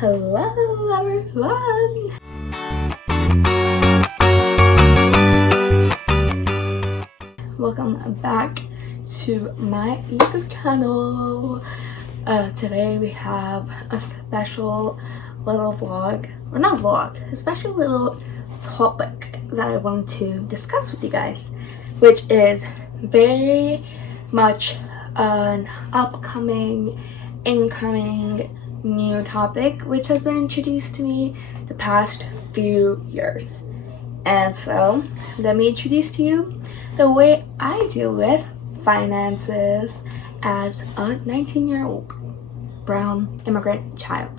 Hello everyone! Welcome back to my YouTube channel. Today we have a special little vlog, or not vlog, a special little topic that I wanted to discuss with you guys, which is very much an upcoming, incoming new topic which has been introduced to me the past few years. And so let me introduce to you the way I deal with finances as a 19-year-old brown immigrant child.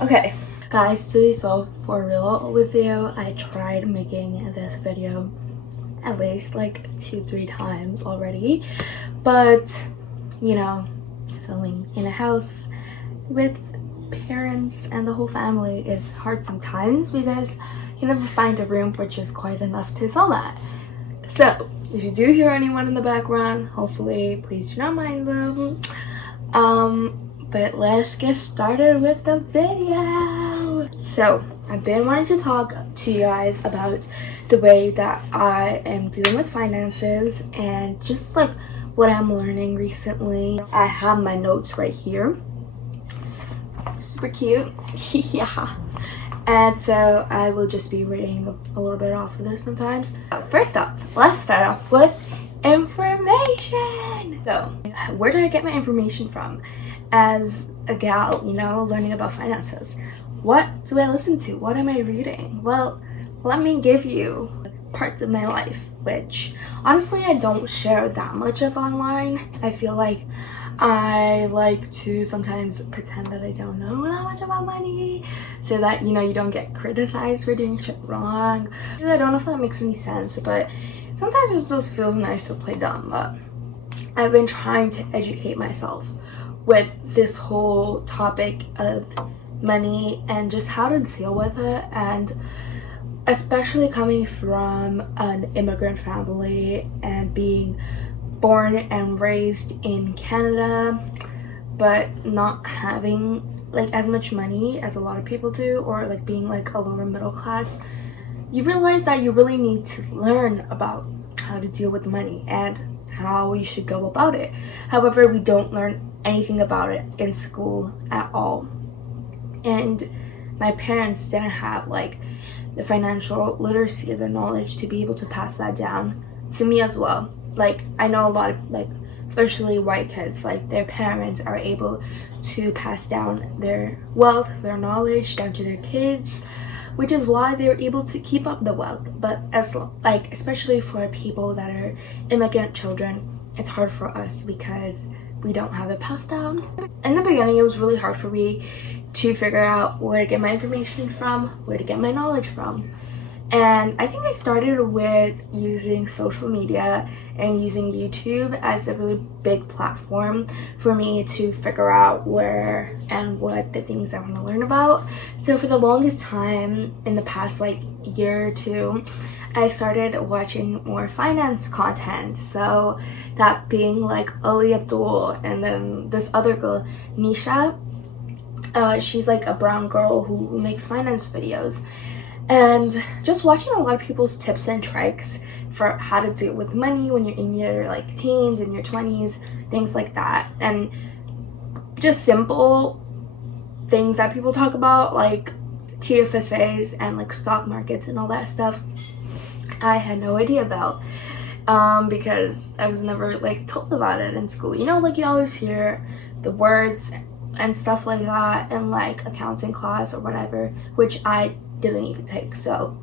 Okay guys, to be so for real with you, I tried making this video at least like 2-3 times already, but you know, filming in a house with parents and the whole family is hard sometimes because you never find a room which is quiet enough to film at. So if you do hear anyone in the background, hopefully please do not mind them. But let's get started with the video. So I've been wanting to talk to you guys about the way that I am dealing with finances and just like what I'm learning recently. I have my notes right here, super cute. Yeah, and so I will just be reading a little bit off of this sometimes. First up, let's start off with information. So where do I get my information from as a gal, you know, learning about finances? What do I listen to? What am I reading? Well, let me give you parts of my life which honestly I don't share that much of online. I feel like I like to sometimes pretend that I don't know that much about money so that, you know, you don't get criticized for doing shit wrong. I don't know if that makes any sense, but sometimes it just feels nice to play dumb. But I've been trying to educate myself with this whole topic of money and just how to deal with it, and especially coming from an immigrant family and being born and raised in Canada but not having like as much money as a lot of people do, or like being like a lower middle class, you realize that you really need to learn about how to deal with money and how you should go about it. However, we don't learn anything about it in school at all, and my parents didn't have like the financial literacy or the knowledge to be able to pass that down to me as well. Like I know a lot of like especially white kids, like their parents are able to pass down their wealth, their knowledge down to their kids, which is why they're able to keep up the wealth. But as like especially for people that are immigrant children, it's hard for us because we don't have it passed down. In the beginning, it was really hard for me to figure out where to get my information from, where to get my knowledge from. And I think I started with using social media and using YouTube as a really big platform for me to figure out where and what the things I want to learn about. So for the longest time in the past like year or two, I started watching more finance content. So that being like Ali Abdul, and then this other girl, Nisha. She's like a brown girl who makes finance videos, and just watching a lot of people's tips and tricks for how to deal with money when you're in your like teens and your 20s, things like that, and just simple things that people talk about like tfsas and like stock markets and all that stuff. I had no idea about because I was never like told about it in school. You know, like you always hear the words and stuff like that in like accounting class or whatever, which I didn't even take. So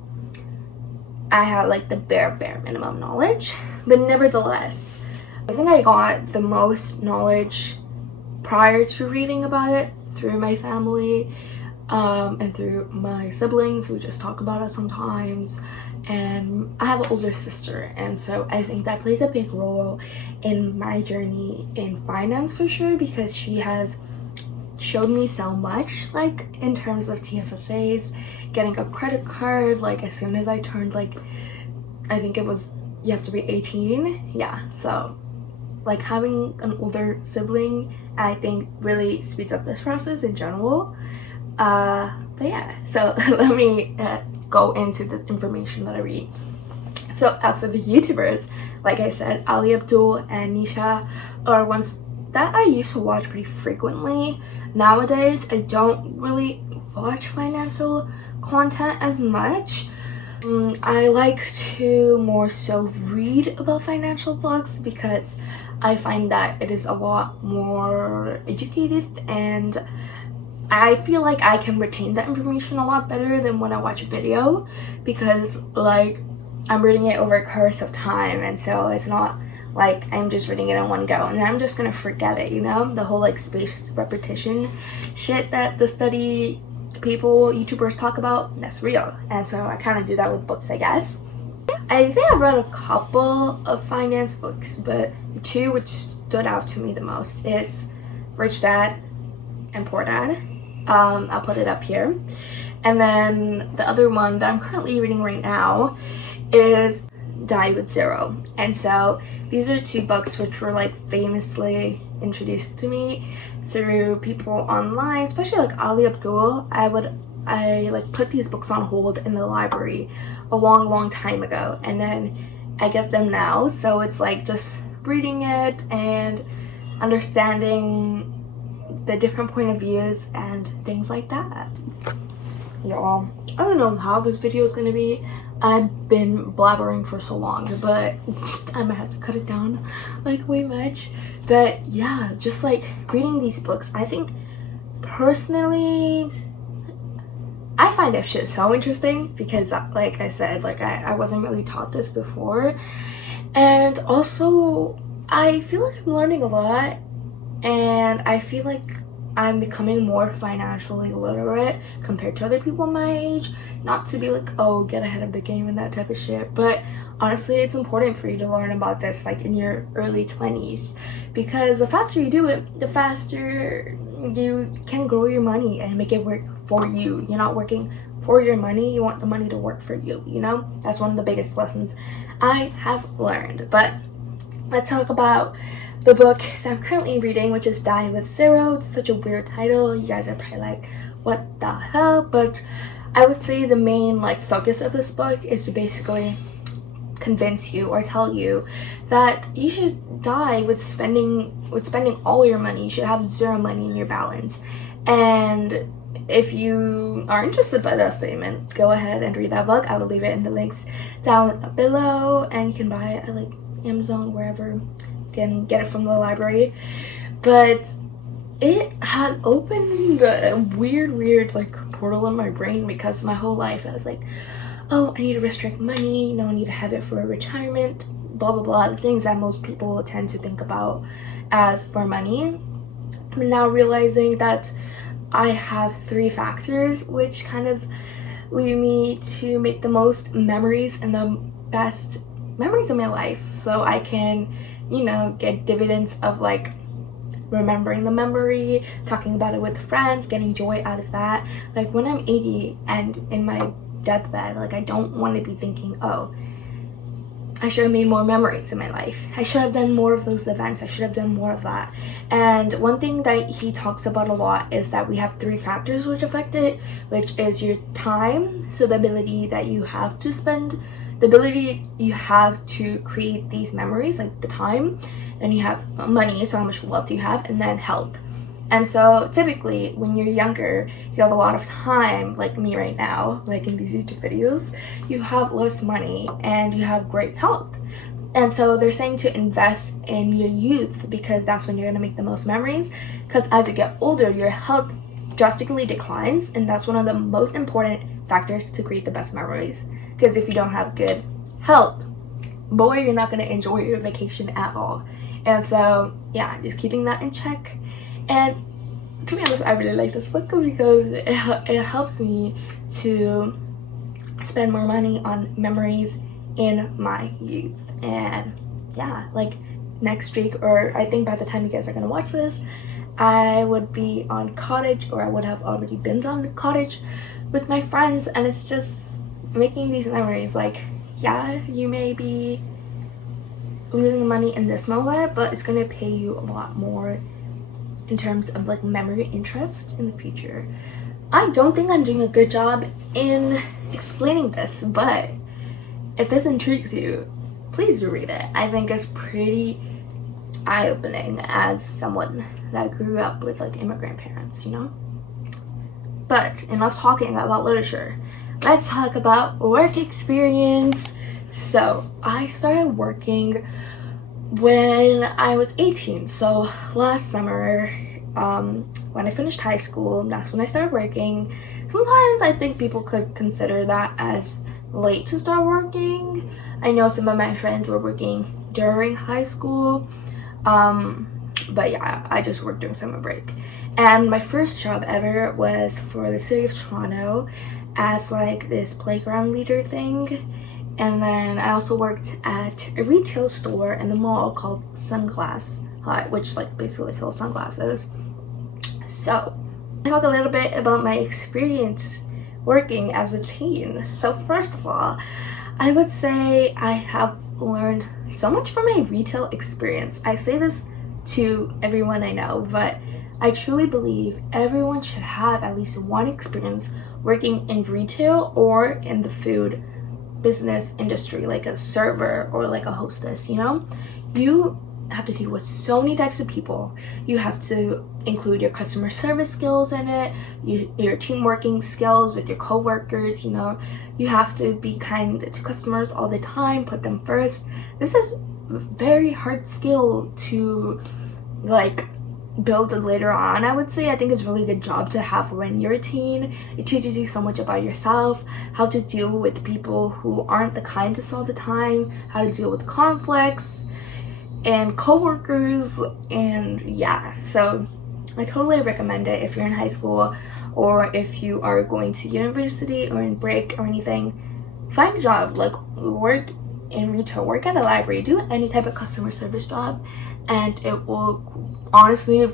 I had like the bare minimum knowledge. But nevertheless, I think I got the most knowledge prior to reading about it through my family and through my siblings who just talk about it sometimes. And I have an older sister, and so I think that plays a big role in my journey in finance for sure, because she has showed me so much, like in terms of TFSAs, getting a credit card like as soon as I turned like, I think it was, you have to be 18. Yeah, so like having an older sibling I think really speeds up this process in general. But yeah, so let me go into the information that I read. So as for the YouTubers, like I said, Ali Abdul and Nisha are ones that I used to watch pretty frequently. Nowadays, I don't really watch financial content as much. I like to more so read about financial books because I find that it is a lot more educative, and I feel like I can retain that information a lot better than when I watch a video, because like I'm reading it over a course of time, and so it's not like I'm just reading it in one go and then I'm just gonna forget it, you know? The whole like spaced repetition shit that the study people, YouTubers talk about, that's real. And so I kind of do that with books, I guess. I think I've read a couple of finance books, but the two which stood out to me the most is Rich Dad and Poor Dad. I'll put it up here. And then the other one that I'm currently reading right now is Die with Zero. And so these are two books which were like famously introduced to me through people online, especially like Ali Abdul. I like put these books on hold in the library a long time ago, and then I get them now, so it's like just reading it and understanding the different point of views and things like that. Y'all, I don't know how this video is gonna be. I've been blabbering for so long, but I might have to cut it down like way much. But yeah, just like reading these books, I think personally I find that shit so interesting because like I said, like I wasn't really taught this before, and also I feel like I'm learning a lot, and I feel like I'm becoming more financially literate compared to other people my age. Not to be like, oh, get ahead of the game and that type of shit, but honestly, it's important for you to learn about this like in your early 20s, because the faster you do it, the faster you can grow your money and make it work for you. You're not working for your money, you want the money to work for you, you know? That's one of the biggest lessons I have learned. But let's talk about the book that I'm currently reading, which is Die with Zero. It's such a weird title. You guys are probably like, what the hell? But I would say the main like focus of this book is to basically convince you or tell you that you should die with spending all your money. You should have zero money in your balance. And if you are interested by that statement, go ahead and read that book. I will leave it in the links down below, and you can buy it at like Amazon, wherever. Can get it from the library. But it had opened a weird like portal in my brain, because my whole life I was like, oh, I need to restrict money, you know, I need to have it for a retirement, blah blah blah, the things that most people tend to think about as for money. I'm now realizing that I have 3 factors which kind of lead me to make the most memories and the best memories of my life, so I can, you know, get dividends of like remembering the memory, talking about it with friends, getting joy out of that. Like when I'm 80 and in my deathbed, like I don't want to be thinking, oh, I should have made more memories in my life, I should have done more of those events, I should have done more of that. And one thing that he talks about a lot is that we have 3 factors which affect it, which is your time, so the ability that you have to spend, the ability you have to create these memories, like the time, and you have money, so how much wealth you have, and then health. And so typically when you're younger, you have a lot of time, like me right now, like in these YouTube videos, you have less money and you have great health. And so they're saying to invest in your youth, because that's when you're going to make the most memories, because as you get older, your health drastically declines, and that's one of the most important factors to create the best memories. Because if you don't have good health, boy, you're not going to enjoy your vacation at all. And so yeah, just keeping that in check. And to be honest, I really like this book because it helps me to spend more money on memories in my youth. And yeah, like next week, or I think by the time you guys are gonna watch this, I would be on cottage, or I would have already been on cottage with my friends, and it's just making these memories. Like, yeah, you may be losing money in this moment, but it's gonna pay you a lot more in terms of like memory interest in the future. I don't think I'm doing a good job in explaining this, but if this intrigues you, please do read it. I think it's pretty eye-opening as someone that grew up with like immigrant parents, you know? But enough talking about literature. Let's talk about work experience. So I started working when I was 18. So last summer, when I finished high school, that's when I started working. Sometimes I think people could consider that as late to start working. I know some of my friends were working during high school, but yeah, I just worked during summer break. And my first job ever was for the city of Toronto as like this playground leader thing. And then I also worked at a retail store in the mall called Sunglass Hut, which like basically sells sunglasses. So I'll talk a little bit about my experience working as a teen. So first of all, I would say I have learned so much from my retail experience. I say this to everyone I know, but I truly believe everyone should have at least one experience working in retail or in the food business industry, like a server or like a hostess. You know, you have to deal with so many types of people. You have to include your customer service skills in it, your team working skills with your co-workers. You know, you have to be kind to customers all the time, put them first. This is a very hard skill to like build later on. I would say I think it's a really good job to have when you're a teen. It teaches you so much about yourself, how to deal with people who aren't the kindest all the time, how to deal with conflicts and co-workers. And yeah, so I totally recommend it if you're in high school or if you are going to university or in break or anything. Find a job, like work in retail, work at a library, do any type of customer service job, and it will honestly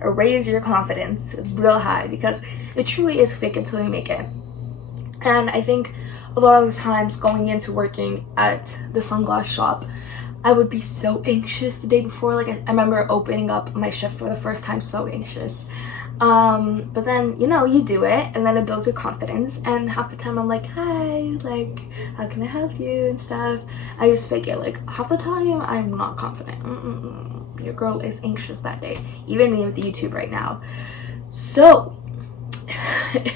raise your confidence real high, because it truly is fake until you make it. And I think a lot of the times going into working at the sunglass shop, I would be so anxious the day before. Like I remember opening up my shift for the first time so anxious, but then you know, you do it and then it builds your confidence, and half the time I'm like, hi, like how can I help you and stuff. I just fake it. Like half the time I'm not confident. Your girl is anxious that day, even me with YouTube right now. So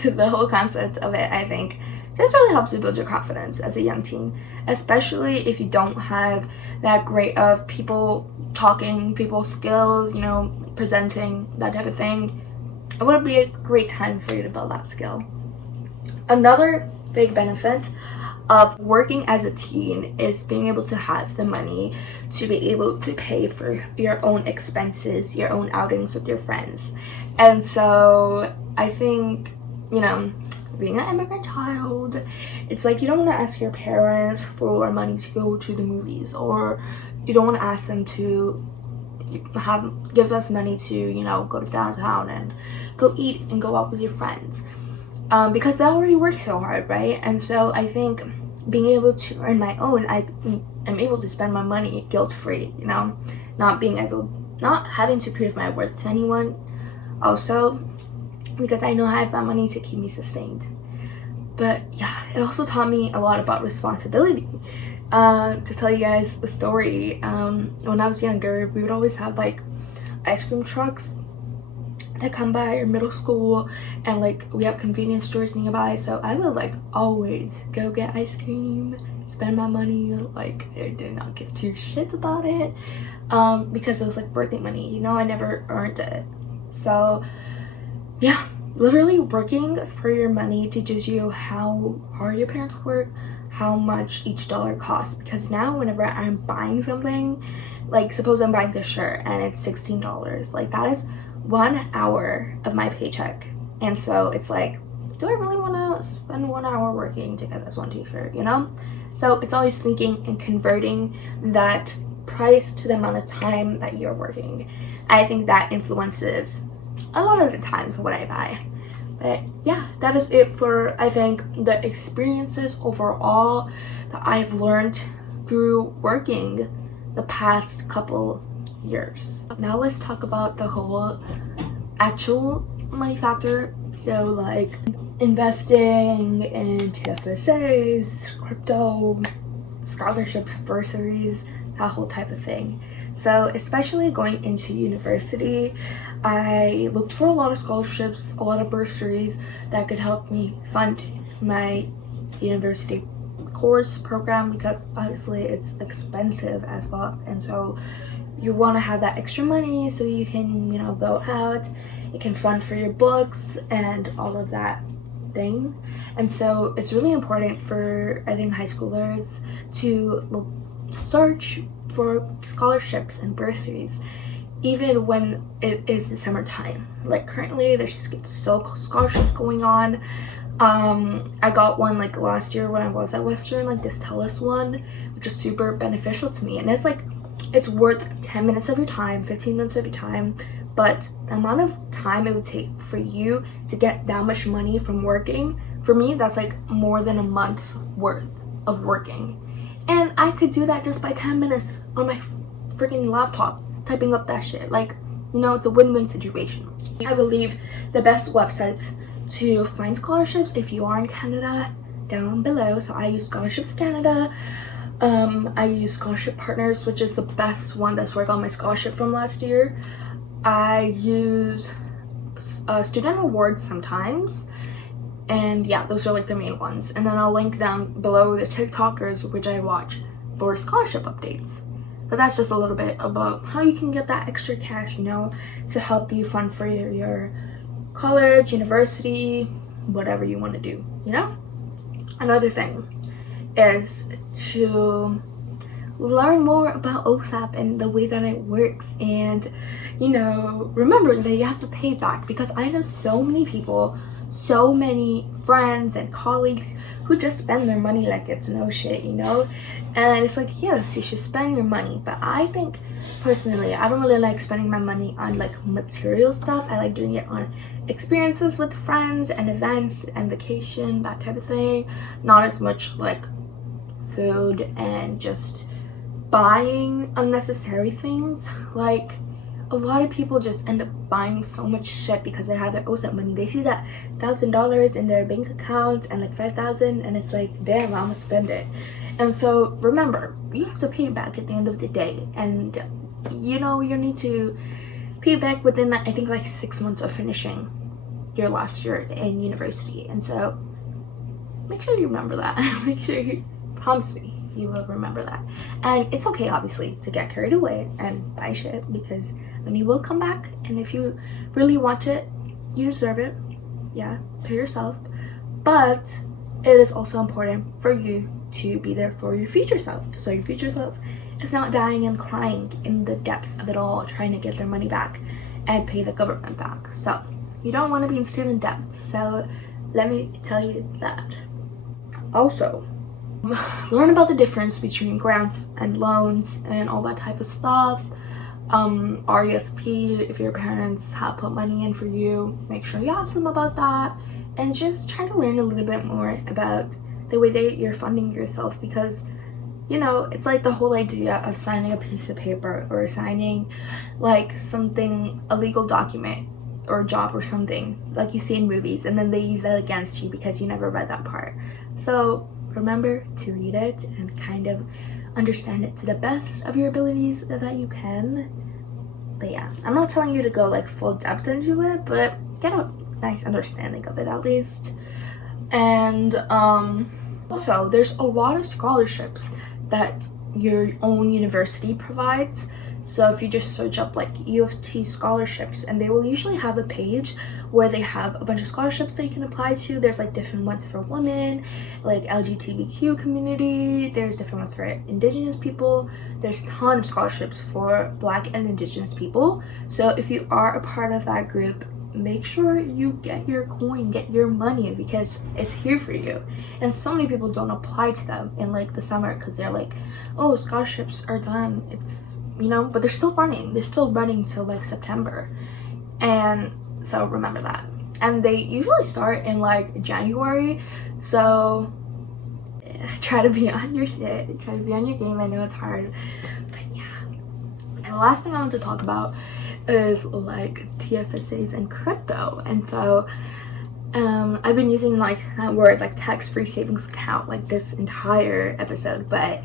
the whole concept of it, I think, just really helps you build your confidence as a young teen, especially if you don't have that great of people talking, people skills, you know, presenting, that type of thing. It would be a great time for you to build that skill. Another big benefit of working as a teen is being able to have the money to be able to pay for your own expenses, your own outings with your friends. And so I think, you know, being an immigrant child, it's like you don't want to ask your parents for money to go to the movies, or you don't want to ask them to give us money to, you know, go to downtown and go eat and go out with your friends, because they already work so hard, right? And so I think being able to earn my own, I am able to spend my money guilt-free, you know, not having to prove my worth to anyone, also because I know I have that money to keep me sustained. But yeah, it also taught me a lot about responsibility. To tell you guys a story, when I was younger, we would always have like ice cream trucks that come by our middle school, and like we have convenience stores nearby, so I would like always go get ice cream, spend my money. Like I did not give two shits about it, because it was like birthday money, you know, I never earned it. So yeah, literally working for your money teaches you how hard your parents work, how much each dollar costs. Because now whenever I'm buying something, like suppose I'm buying this shirt and it's $16, like that is 1 hour of my paycheck. And so it's like, do I really want to spend 1 hour working to get this one t-shirt, you know? So it's always thinking and converting that price to the amount of time that you're working. I think that influences a lot of the times what I buy. But yeah, that is it for, I think, the experiences overall that I've learned through working the past couple years. Now let's talk about the whole actual money factor. So like investing in tfsas, crypto, scholarships, bursaries, that whole type of thing. So especially going into university, I looked for a lot of scholarships, a lot of bursaries that could help me fund my university course program, because obviously it's expensive as fuck, and so you want to have that extra money so you can, you know, go out, you can fund for your books and all of that thing. And so it's really important for, I think, high schoolers to search for scholarships and bursaries even when it is the summertime. Like currently there's still scholarships going on. I got one like last year when I was at Western, like this TELUS one, which is super beneficial to me, and it's like, it's worth 10 minutes of your time, 15 minutes of your time, but the amount of time it would take for you to get that much money from working, for me that's like more than a month's worth of working, and I could do that just by 10 minutes on my freaking laptop typing up that shit. Like, you know, it's a win-win situation. I believe the best websites to find scholarships if you are in Canada down below. So I use Scholarships Canada, I use Scholarship Partners, which is the best one that's where I got my scholarship from last year. I use Student Awards sometimes, and yeah, those are like the main ones. And then I'll link down below the TikTokers which I watch for scholarship updates. But that's just a little bit about how you can get that extra cash, you know, to help you fund for your college, university, whatever you want to do, you know. Another thing is to learn more about OSAP and the way that it works, and, you know, remember that you have to pay back, because I know so many people, so many friends and colleagues who just spend their money like it's no shit, you know. And it's like, yes, you should spend your money, but I think personally I don't really like spending my money on like material stuff. I like doing it on experiences with friends and events and vacation, that type of thing, not as much like food and just buying unnecessary things. Like, a lot of people just end up buying so much shit because they have their OSAP money. They see that $1,000 in their bank account and like 5,000, and it's like, damn, I'm gonna spend it. And so remember, you have to pay it back at the end of the day, and you know, you need to pay it back within I think like 6 months of finishing your last year in university. And so make sure you remember that. Make sure you promise me you will remember that. And it's okay, obviously, to get carried away and buy shit, because money will come back, and if you really want it, you deserve it. Yeah, pay yourself. But it is also important for you to be there for your future self, so your future self is not dying and crying in the depths of it all trying to get their money back and pay the government back. So you don't want to be in student debt, so let me tell you that. Also, learn about the difference between grants and loans and all that type of stuff. RESP, if your parents have put money in for you, make sure you ask them about that, and just try to learn a little bit more about the way that you're funding yourself, because, you know, it's like the whole idea of signing a piece of paper or signing like something, a legal document or a job or something like you see in movies, and then they use that against you because you never read that part. So remember to read it and kind of understand it to the best of your abilities that you can. But yeah, I'm not telling you to go like full depth into it, but get a nice understanding of it at least. And also, there's a lot of scholarships that your own university provides. So if you just search up like U of T scholarships, and they will usually have a page where they have a bunch of scholarships that you can apply to. There's like different ones for women, like LGBTQ community, there's different ones for Indigenous people, there's a ton of scholarships for Black and Indigenous people. So if you are a part of that group, make sure you get your coin, get your money, because it's here for you. And so many people don't apply to them in like the summer because they're like, oh, scholarships are done, it's, you know, but they're still running till like September. And so remember that. And they usually start in like January, so try to be on your shit, try to be on your game. I know it's hard, but yeah. The last thing I want to talk about is like TFSAs and crypto. And so I've been using like that word, like tax-free savings account, like this entire episode, but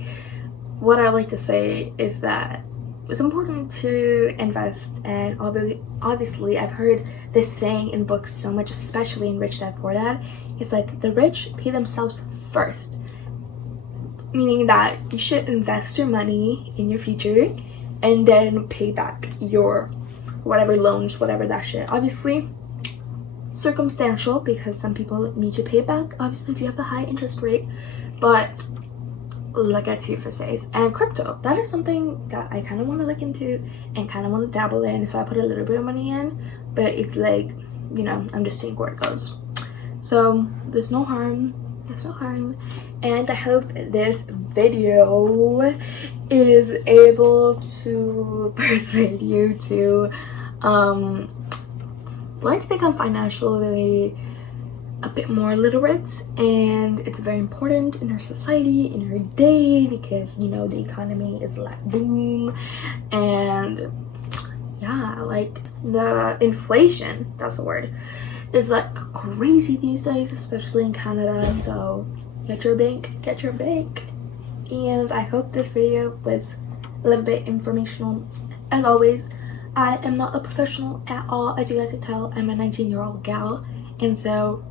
what I like to say is that it's important to invest. And obviously I've heard this saying in books so much, especially in Rich Dad Poor Dad. It's like the rich pay themselves first, meaning that you should invest your money in your future and then pay back your whatever loans, whatever that shit. Obviously circumstantial, because some people need to pay back, obviously, if you have a high interest rate. But look at tfsa's and crypto. That is something that I kind of want to look into and kind of want to dabble in. So I put a little bit of money in, but it's like, you know, I'm just seeing where it goes. So there's no harm, and I hope this video is able to persuade you to learn to become financially a bit more literate. And it's very important in our society, in our day, because, you know, the economy is like boom, and yeah, like the inflation, that's the word, is like crazy these days, especially in Canada. So get your bank. And I hope this video was a little bit informational. As always, I am not a professional at all. As you guys can tell, I'm a 19-year-old gal, and so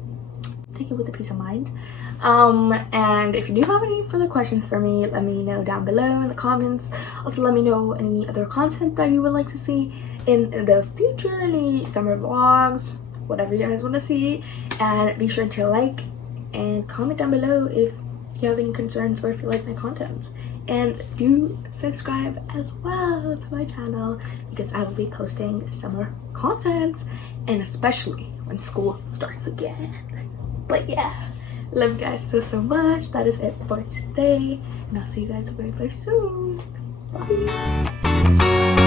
take it with a peace of mind. And if you do have any further questions for me, let me know down below in the comments. Also, let me know any other content that you would like to see in the future, any summer vlogs, whatever you guys want to see. And be sure to like and comment down below if you have any concerns or if you like my content. And do subscribe as well to my channel, because I will be posting summer content, and especially when school starts again. But yeah, love you guys so much. That is it for today, and I'll see you guys very soon. Bye.